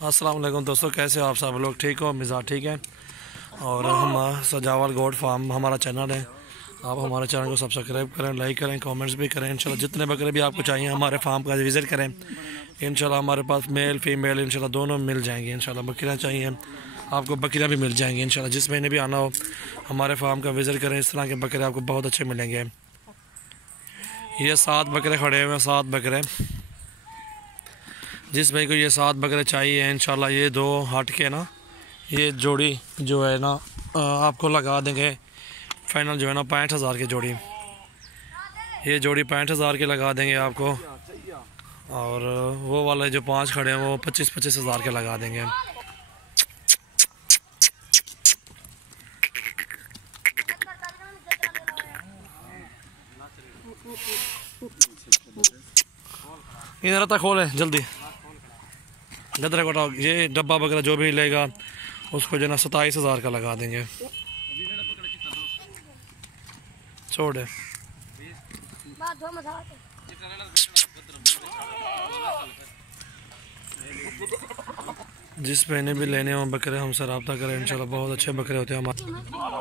अस्सलाम वालेकुम दोस्तों, कैसे हो आप सब लोग? ठीक हो? मिजाज ठीक है। और हम सजावल गोट फार्म हमारा चैनल है। आप हमारे चैनल को सब्सक्राइब करें, लाइक करें, कमेंट्स भी करें। इंशाल्लाह जितने बकरे भी आपको चाहिए हमारे फार्म का विज़िट करें। इंशाल्लाह हमारे पास मेल फीमेल इंशाल्लाह दोनों मिल जाएंगे। इंशाल्लाह बकरियाँ चाहिए आपको, बकरियाँ भी मिल जाएंगी। इंशाल्लाह जिस महीने भी आना हो हमारे फार्म का विज़िट करें। इस तरह के बकरे आपको बहुत अच्छे मिलेंगे। ये 7 बकरे खड़े हुए हैं, 7 बकरे। जिस भाई को ये 7 बकरे चाहिए इंशाल्लाह ये 2 हट के ना ये जोड़ी जो है ना आपको लगा देंगे फाइनल जो है ना 65,000 की जोड़ी। ये जोड़ी 65,000 के लगा देंगे आपको। और वो वाले जो 5 खड़े हैं वो 25,000 के लगा देंगे। इधर तक खोले जल्दी, गदरे को उठाओ। ये डब्बा वगैरह जो भी लेगा उसको जो है ना 27,000 का लगा देंगे। छोड़ जिस महीने भी लेने हो बकरे हमसे रब्ता करें। इंशाल्लाह बहुत अच्छे बकरे होते हैं हमारे।